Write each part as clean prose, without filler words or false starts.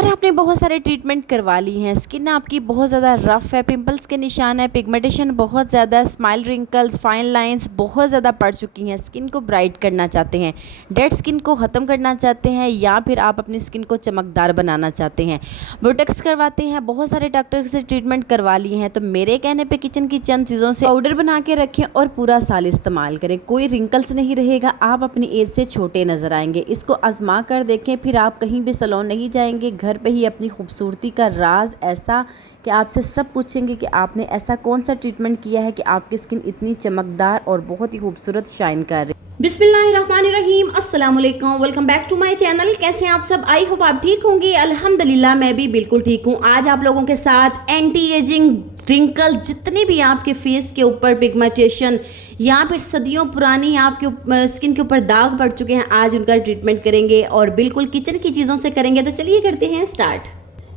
अगर आपने बहुत सारे ट्रीटमेंट करवा ली हैं, स्किन आपकी बहुत ज़्यादा रफ़ है, पिंपल्स के निशान है, पिगमेंटेशन बहुत ज़्यादा, स्माइल रिंकल्स, फाइन लाइंस बहुत ज़्यादा पड़ चुकी हैं, स्किन को ब्राइट करना चाहते हैं, डेड स्किन को ख़त्म करना चाहते हैं या फिर आप अपनी स्किन को चमकदार बनाना चाहते हैं, बोटॉक्स करवाते हैं, बहुत सारे डॉक्टर से ट्रीटमेंट करवा लिए हैं, तो मेरे कहने पर किचन की चंद चीज़ों से पाउडर बना के रखें और पूरा साल इस्तेमाल करें। कोई रिंकल्स नहीं रहेगा, आप अपनी एज से छोटे नज़र आएंगे। इसको आजमा कर देखें, फिर आप कहीं भी सैलून नहीं जाएंगे, घर पे ही अपनी खूबसूरती का राज ऐसा कि आपसे सब पूछेंगे कि आपने ऐसा कौन सा ट्रीटमेंट किया है कि आपकी स्किन इतनी चमकदार और बहुत ही खूबसूरत शाइन कर रही है। बिस्मिल्लाहिर्रहमानिर्रहीम, अस्सलाम वालेकुम, welcome back to my channel. कैसे हैं आप सब? आई होप आप ठीक होंगे। अल्हम्दुलिल्लाह मैं भी बिल्कुल ठीक हूँ। आज आप लोगों के साथ एंटी एजिंग रिंकल, जितने भी आपके फेस के ऊपर पिगमेंटेशन या फिर सदियों पुरानी आपके स्किन के ऊपर दाग पड़ चुके हैं, आज उनका ट्रीटमेंट करेंगे और बिल्कुल किचन की चीज़ों से करेंगे। तो चलिए करते हैं स्टार्ट।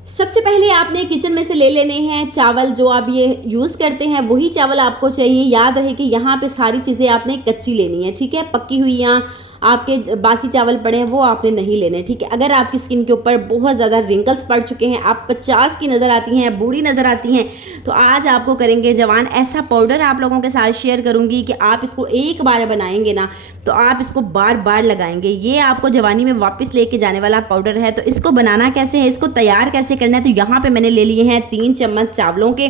सबसे पहले आपने किचन में से ले लेने हैं चावल। जो आप ये यूज़ करते हैं वही चावल आपको चाहिए। याद रहे कि यहाँ पे सारी चीज़ें आपने कच्ची लेनी है, ठीक है। पक्की हुई या आपके बासी चावल पड़े हैं वो आपने नहीं लेने, ठीक है। अगर आपकी स्किन के ऊपर बहुत ज़्यादा रिंकल्स पड़ चुके हैं, आप 50 की नज़र आती हैं, बूढ़ी नज़र आती हैं, तो आज आपको करेंगे जवान। ऐसा पाउडर आप लोगों के साथ शेयर करूँगी कि आप इसको एक बार बनाएंगे ना तो आप इसको बार बार लगाएंगे। ये आपको जवानी में वापस लेके जाने वाला पाउडर है। तो इसको बनाना कैसे है, इसको तैयार कैसे करना है, तो यहाँ पे मैंने ले लिए हैं 3 चम्मच चावलों के।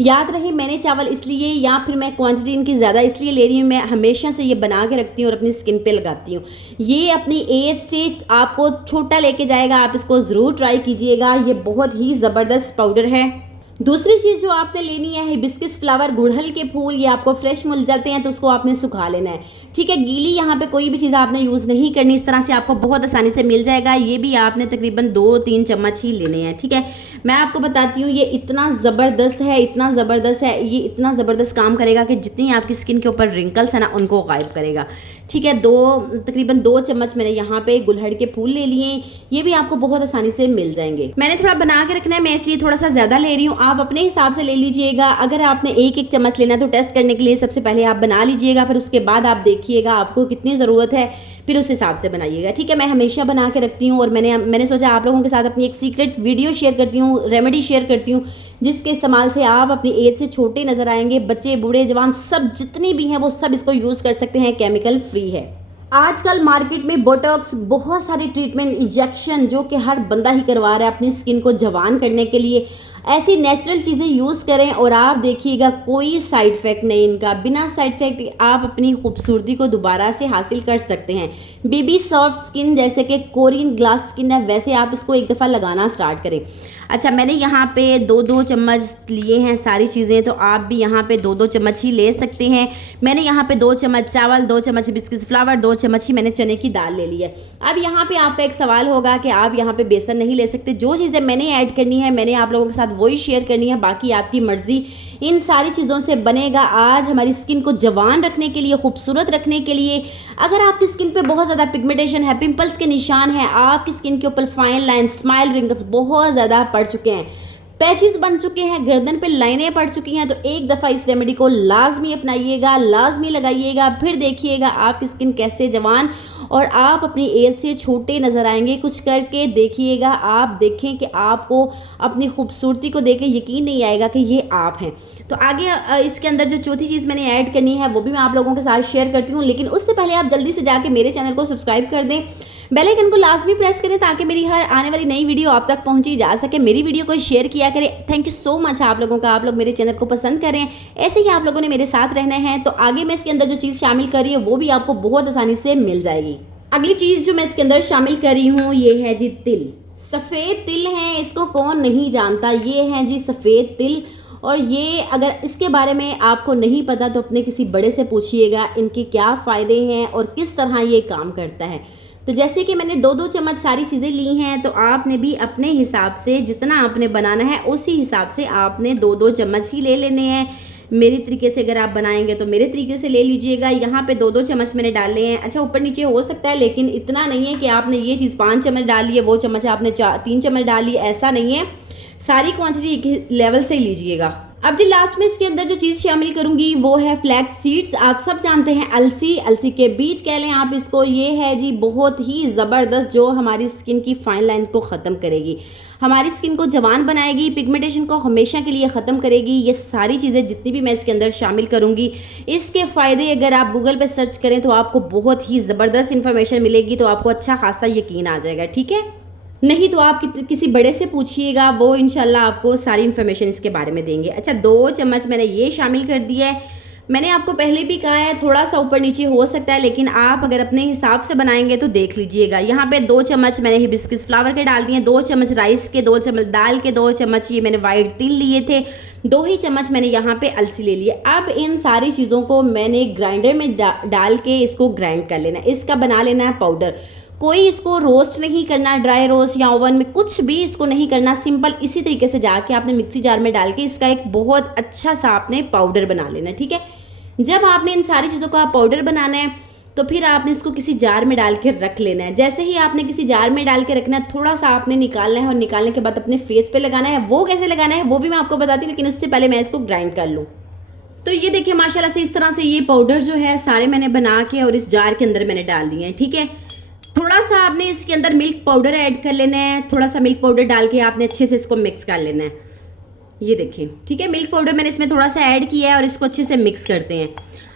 याद रहे मैंने चावल इसलिए या फिर मैं क्वांटिटी इनकी ज़्यादा इसलिए ले रही हूँ, मैं हमेशा से ये बना के रखती हूँ और अपनी स्किन पे लगाती हूँ। ये अपनी एज से आपको छोटा लेके जाएगा, आप इसको ज़रूर ट्राई कीजिएगा। ये बहुत ही ज़बरदस्त पाउडर है। दूसरी चीज़ जो आपने लेनी है हिबिस्कस फ्लावर, गुड़हल के फूल। ये आपको फ्रेश मिल जाते हैं तो उसको आपने सुखा लेना है, ठीक है। गीली यहाँ पे कोई भी चीज़ आपने यूज़ नहीं करनी, इस तरह से आपको बहुत आसानी से मिल जाएगा। ये भी आपने तकरीबन 2-3 चम्मच ही लेने हैं, ठीक है। मैं आपको बताती हूँ ये इतना ज़बरदस्त है, इतना ज़बरदस्त है, ये इतना ज़बरदस्त काम करेगा कि जितनी आपकी स्किन के ऊपर रिंकल्स है ना उनको गायब करेगा, ठीक है। तकरीबन 2 चम्मच मैंने यहाँ पे गुड़हल के फूल ले लिए। ये भी आपको बहुत आसानी से मिल जाएंगे। मैंने थोड़ा बना के रखना है, मैं इसलिए थोड़ा सा ज़्यादा ले रही हूँ। आप अपने हिसाब से ले लीजिएगा। अगर आपने एक चम्मच लेना तो टेस्ट करने के लिए सबसे पहले आप बना लीजिएगा, फिर उसके बाद आप देखिएगा आपको कितनी ज़रूरत है, फिर उस हिसाब से बनाइएगा, ठीक है। मैं हमेशा बना के रखती हूँ और मैंने सोचा आप लोगों के साथ अपनी एक सीक्रेट वीडियो शेयर करती हूँ, रेमेडी शेयर करती हूँ, जिसके इस्तेमाल से आप अपनी एज से छोटे नज़र आएंगे। बच्चे, बूढ़े, जवान सब जितने भी हैं वो सब इसको यूज़ कर सकते हैं, केमिकल फ्री है। आजकल मार्केट में बोटॉक्स, बहुत सारे ट्रीटमेंट, इंजेक्शन जो कि हर बंदा ही करवा रहा है अपनी स्किन को जवान करने के लिए। ऐसी नेचुरल चीज़ें यूज़ करें और आप देखिएगा कोई साइड इफ़ेक्ट नहीं इनका। बिना साइड इफ़ेक्ट आप अपनी खूबसूरती को दोबारा से हासिल कर सकते हैं। बेबी सॉफ्ट स्किन जैसे कि कोरियन ग्लास स्किन है, वैसे आप इसको एक दफ़ा लगाना स्टार्ट करें। अच्छा, मैंने यहाँ पे 2-2 चम्मच लिए हैं सारी चीज़ें, तो आप भी यहाँ पे 2-2 चम्मच ही ले सकते हैं। मैंने यहाँ पे 2 चम्मच चावल, 2 चम्मच बिस्किट फ्लावर, 2 चम्मच ही मैंने चने की दाल ले ली है। अब यहाँ पे आपका एक सवाल होगा कि आप यहाँ पे बेसन नहीं ले सकते। जो चीज़ें मैंने ऐड करनी है मैंने आप लोगों के साथ वही शेयर करनी है, बाकी आपकी मर्ज़ी। इन सारी चीज़ों से बनेगा आज हमारी स्किन को जवान रखने के लिए, खूबसूरत रखने के लिए। अगर आपकी स्किन पे बहुत ज़्यादा पिगमेंटेशन है, पिंपल्स के निशान है, आपकी स्किन के ऊपर फाइन लाइन, स्माइल रिंकल्स बहुत ज़्यादा पड़ चुके हैं, पैचेस बन चुके हैं, गर्दन पे लाइनें पड़ चुकी हैं, तो एक दफ़ा इस रेमेडी को लाजमी अपनाइएगा, लाजमी लगाइएगा। फिर देखिएगा आपकी स्किन कैसे जवान और आप अपनी एज से छोटे नज़र आएंगे। कुछ करके देखिएगा, आप देखें कि आपको अपनी खूबसूरती को देख के यकीन नहीं आएगा कि ये आप हैं। तो आगे इसके अंदर जो चौथी चीज़ मैंने ऐड करनी है वो भी मैं आप लोगों के साथ शेयर करती हूँ, लेकिन उससे पहले आप जल्दी से जाके मेरे चैनल को सब्सक्राइब कर दें, बेल आइकन को लाजमी प्रेस करें ताकि मेरी हर आने वाली नई वीडियो आप तक पहुंची जा सके। मेरी वीडियो को शेयर किया करें। थैंक यू सो मच आप लोगों का, आप लोग मेरे चैनल को पसंद करें, ऐसे ही आप लोगों ने मेरे साथ रहना है। तो आगे मैं इसके अंदर जो चीज़ शामिल कर रही हूँ वो भी आपको बहुत आसानी से मिल जाएगी। अगली चीज़ जो मैं इसके अंदर शामिल कर रही हूँ ये है जी तिल। सफ़ेद तिल है, इसको कौन नहीं जानता। ये है जी सफ़ेद तिल, और ये अगर इसके बारे में आपको नहीं पता तो अपने किसी बड़े से पूछिएगा इनके क्या फ़ायदे हैं और किस तरह ये काम करता है। तो जैसे कि मैंने 2-2 चम्मच सारी चीज़ें ली हैं, तो आपने भी अपने हिसाब से जितना आपने बनाना है उसी हिसाब से आपने 2-2 चम्मच ही ले लेने हैं। मेरी तरीके से अगर आप बनाएंगे तो मेरे तरीके से ले लीजिएगा। यहाँ पे 2-2 चम्मच मैंने डाले हैं। अच्छा, ऊपर नीचे हो सकता है, लेकिन इतना नहीं है कि आपने ये चीज़ 5 चम्मच डाली है, वो चम्मच आपने 3 चम्मच डाली, ऐसा नहीं है। सारी क्वांटिटी एक लेवल से ही लीजिएगा। अब जी लास्ट में इसके अंदर जो चीज़ शामिल करूंगी वो है फ्लैक्स सीड्स। आप सब जानते हैं अलसी, अलसी के बीज कह लें आप इसको। ये है जी बहुत ही ज़बरदस्त जो हमारी स्किन की फाइन लाइंस को ख़त्म करेगी, हमारी स्किन को जवान बनाएगी, पिगमेंटेशन को हमेशा के लिए ख़त्म करेगी। ये सारी चीज़ें जितनी भी मैं इसके अंदर शामिल करूँगी, इसके फ़ायदे अगर आप गूगल पे सर्च करें तो आपको बहुत ही ज़बरदस्त इन्फॉर्मेशन मिलेगी, तो आपको अच्छा खासा यकीन आ जाएगा। ठीक है, नहीं तो आप किसी बड़े से पूछिएगा, वो इंशाल्लाह आपको सारी इन्फॉर्मेशन इसके बारे में देंगे। अच्छा, 2 चम्मच मैंने ये शामिल कर दिया है। मैंने आपको पहले भी कहा है थोड़ा सा ऊपर नीचे हो सकता है, लेकिन आप अगर अपने हिसाब से बनाएंगे तो देख लीजिएगा। यहाँ पे 2 चम्मच मैंने हिबिस्कस फ्लावर के डाल दिए, 2 चम्मच राइस के, 2 चम्मच दाल के, 2 चम्मच ये मैंने वाइट तिल लिए थे, 2 ही चम्मच मैंने यहाँ पे अलसी ले लिए। अब इन सारी चीज़ों को मैंने ग्राइंडर में डाल के इसको ग्राइंड कर लेना है। इसका बना लेना है पाउडर। कोई इसको रोस्ट नहीं करना, ड्राई रोस्ट या ओवन में, कुछ भी इसको नहीं करना। सिंपल इसी तरीके से जाके आपने मिक्सी जार में डाल के इसका एक बहुत अच्छा सा आपने पाउडर बना लेना है। ठीक है, जब आपने इन सारी चीज़ों का पाउडर बनाना है तो फिर आपने इसको किसी जार में डाल के रख लेना है। जैसे ही आपने किसी जार में डाल के रखना है, थोड़ा सा आपने निकालना है और निकालने के बाद अपने फेस पे लगाना है। वो कैसे लगाना है वो भी मैं आपको बताती हूँ, लेकिन उससे पहले मैं इसको ग्राइंड कर लूँ। तो ये देखिए माशाल्लाह से इस तरह से ये पाउडर जो है सारे मैंने बना के और इस जार के अंदर मैंने डाल दिए हैं। ठीक है, थोड़ा सा आपने इसके अंदर मिल्क पाउडर ऐड कर लेना है। थोड़ा सा मिल्क पाउडर डाल के आपने अच्छे से इसको मिक्स कर लेना है। ये देखिए, ठीक है, मिल्क पाउडर मैंने इसमें थोड़ा सा ऐड किया है और इसको अच्छे से मिक्स करते हैं।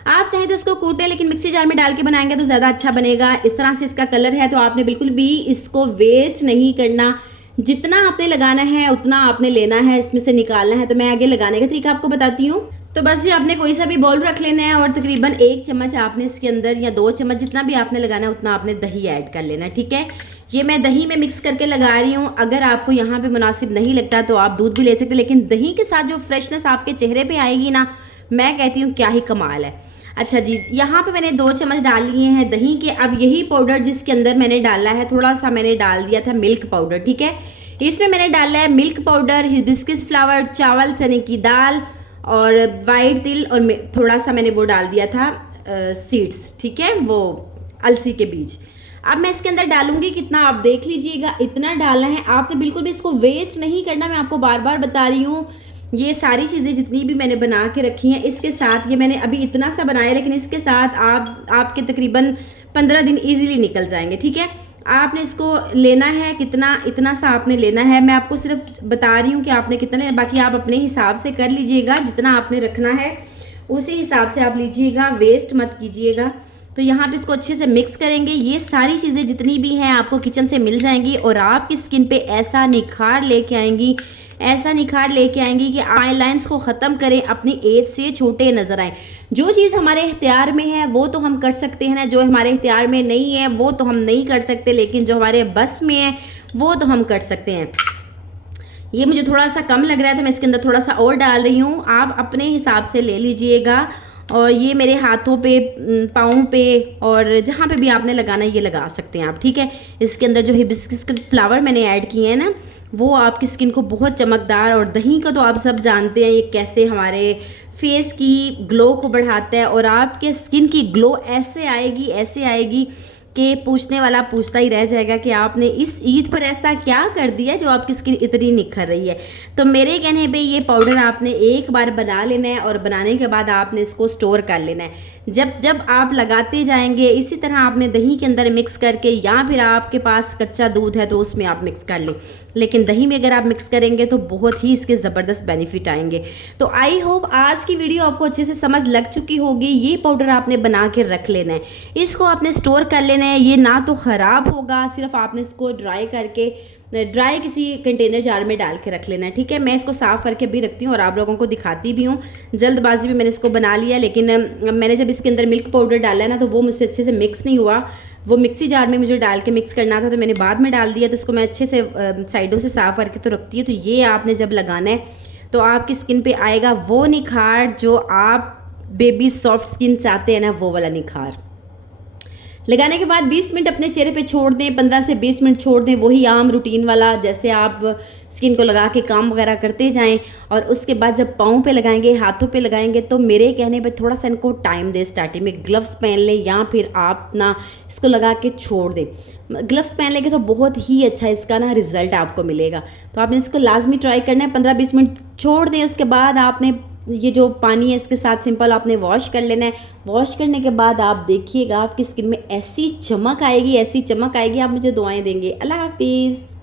आप चाहे तो इसको कूटें, लेकिन मिक्सी जार में डाल के बनाएंगे तो ज़्यादा अच्छा बनेगा। इस तरह से इसका कलर है, तो आपने बिल्कुल भी इसको वेस्ट नहीं करना। जितना आपने लगाना है उतना आपने लेना है, इसमें से निकालना है। तो मैं आगे लगाने का तरीका आपको बताती हूँ। तो बस ये आपने कोई सा भी बाउल रख लेना है और तकरीबन 1 चम्मच आपने इसके अंदर या 2 चम्मच जितना भी आपने लगाना है उतना आपने दही ऐड कर लेना है। ठीक है, ये मैं दही में मिक्स करके लगा रही हूँ। अगर आपको यहाँ पे मुनासिब नहीं लगता तो आप दूध भी ले सकते, लेकिन दही के साथ जो फ्रेशनेस आपके चेहरे पे आएगी ना, मैं कहती हूँ क्या ही कमाल है। अच्छा जी, यहाँ पे मैंने 2 चम्मच डाल लिए हैं दही के। अब यही पाउडर जिसके अंदर मैंने डाला है, थोड़ा सा मैंने डाल दिया था मिल्क पाउडर। ठीक है, इसमें मैंने डाला है मिल्क पाउडर, हिबिस्कस फ्लावर, चावल, चने की दाल और वाइट तिल, और थोड़ा सा मैंने वो डाल दिया था सीड्स। ठीक है, वो अलसी के बीज। अब मैं इसके अंदर डालूंगी कितना, आप देख लीजिएगा, इतना डालना है। आपने बिल्कुल भी इसको वेस्ट नहीं करना, मैं आपको बार बार बता रही हूँ। ये सारी चीज़ें जितनी भी मैंने बना के रखी हैं, इसके साथ ये मैंने अभी इतना सा बनाया, लेकिन इसके साथ आपके तकरीबन 15 दिन ईजिली निकल जाएंगे। ठीक है, आपने इसको लेना है कितना, इतना सा आपने लेना है। मैं आपको सिर्फ बता रही हूँ कि आपने कितना है, बाकी आप अपने हिसाब से कर लीजिएगा। जितना आपने रखना है उसी हिसाब से आप लीजिएगा, वेस्ट मत कीजिएगा। तो यहाँ पे इसको अच्छे से मिक्स करेंगे। ये सारी चीज़ें जितनी भी हैं आपको किचन से मिल जाएंगी और आपकी स्किन पे ऐसा निखार लेके आएंगी, ऐसा निखार लेके आएंगी कि आई लाइन्स को ख़त्म करें, अपनी एज से छोटे नज़र आएँ। जो चीज़ हमारे इख्तियार में है वो तो हम कर सकते हैं ना, जो हमारे इख्तियार में नहीं है वो तो हम नहीं कर सकते, लेकिन जो हमारे बस में है वो तो हम कर सकते हैं। ये मुझे थोड़ा सा कम लग रहा है तो मैं इसके अंदर थोड़ा सा और डाल रही हूँ। आप अपने हिसाब से ले लीजिएगा। और ये मेरे हाथों पे, पाँव पे और जहाँ पे भी आपने लगाना है ये लगा सकते हैं आप। ठीक है, इसके अंदर जो हिबिस्कस के फ्लावर मैंने ऐड किए हैं ना, वो आपकी स्किन को बहुत चमकदार, और दही का तो आप सब जानते हैं ये कैसे हमारे फेस की ग्लो को बढ़ाता है। और आपके स्किन की ग्लो ऐसे आएगी कि पूछने वाला पूछता ही रह जाएगा कि आपने इस ईद पर ऐसा क्या कर दिया जो आपकी स्किन इतनी निखर रही है। तो मेरे कहने पे ये पाउडर आपने एक बार बना लेना है और बनाने के बाद आपने इसको स्टोर कर लेना है। जब आप लगाते जाएंगे इसी तरह आपने दही के अंदर मिक्स करके, या फिर आपके पास कच्चा दूध है तो उसमें आप मिक्स कर लें, लेकिन दही में अगर आप मिक्स करेंगे तो बहुत ही इसके ज़बरदस्त बेनिफिट आएंगे। तो आई होप आज की वीडियो आपको अच्छे से समझ लग चुकी होगी। ये पाउडर आपने बना के रख लेना है, इसको आपने स्टोर कर लेना है। ये ना तो ख़राब होगा, सिर्फ आपने इसको ड्राई किसी कंटेनर जार में डाल के रख लेना है। ठीक है, मैं इसको साफ़ करके भी रखती हूँ और आप लोगों को दिखाती भी हूँ। जल्दबाजी में मैंने इसको बना लिया, लेकिन मैंने जब इसके अंदर मिल्क पाउडर डाला है ना तो वो मुझसे अच्छे से मिक्स नहीं हुआ। वो मिक्सी जार में मुझे डाल के मिक्स करना था तो मैंने बाद में डाल दिया। तो इसको मैं अच्छे से साइडों से साफ़ करके तो रखती हूँ। तो ये आपने जब लगाना है तो आपकी स्किन पे आएगा वो निखार जो आप बेबी सॉफ्ट स्किन चाहते हैं ना, वो वाला निखार। लगाने के बाद 20 मिनट अपने चेहरे पे छोड़ दें, 15 से 20 मिनट छोड़ दें, वही आम रूटीन वाला जैसे आप स्किन को लगा के काम वगैरह करते जाएं। और उसके बाद जब पाँव पे लगाएंगे, हाथों पे लगाएंगे, तो मेरे कहने पे थोड़ा सा इनको टाइम दें। स्टार्टिंग में ग्लव्स पहन लें या फिर आप ना इसको लगा के छोड़ दें। ग्लव्स पहन लेंगे तो बहुत ही अच्छा इसका ना रिजल्ट आपको मिलेगा। तो आपने इसको लाजमी ट्राई करना है। 15-20 मिनट छोड़ दें, उसके बाद आपने ये जो पानी है इसके साथ सिंपल आपने वॉश कर लेना है। वॉश करने के बाद आप देखिएगा आपकी स्किन में ऐसी चमक आएगी, ऐसी चमक आएगी, आप मुझे दुआएं देंगे। अल्लाह हाफिज़।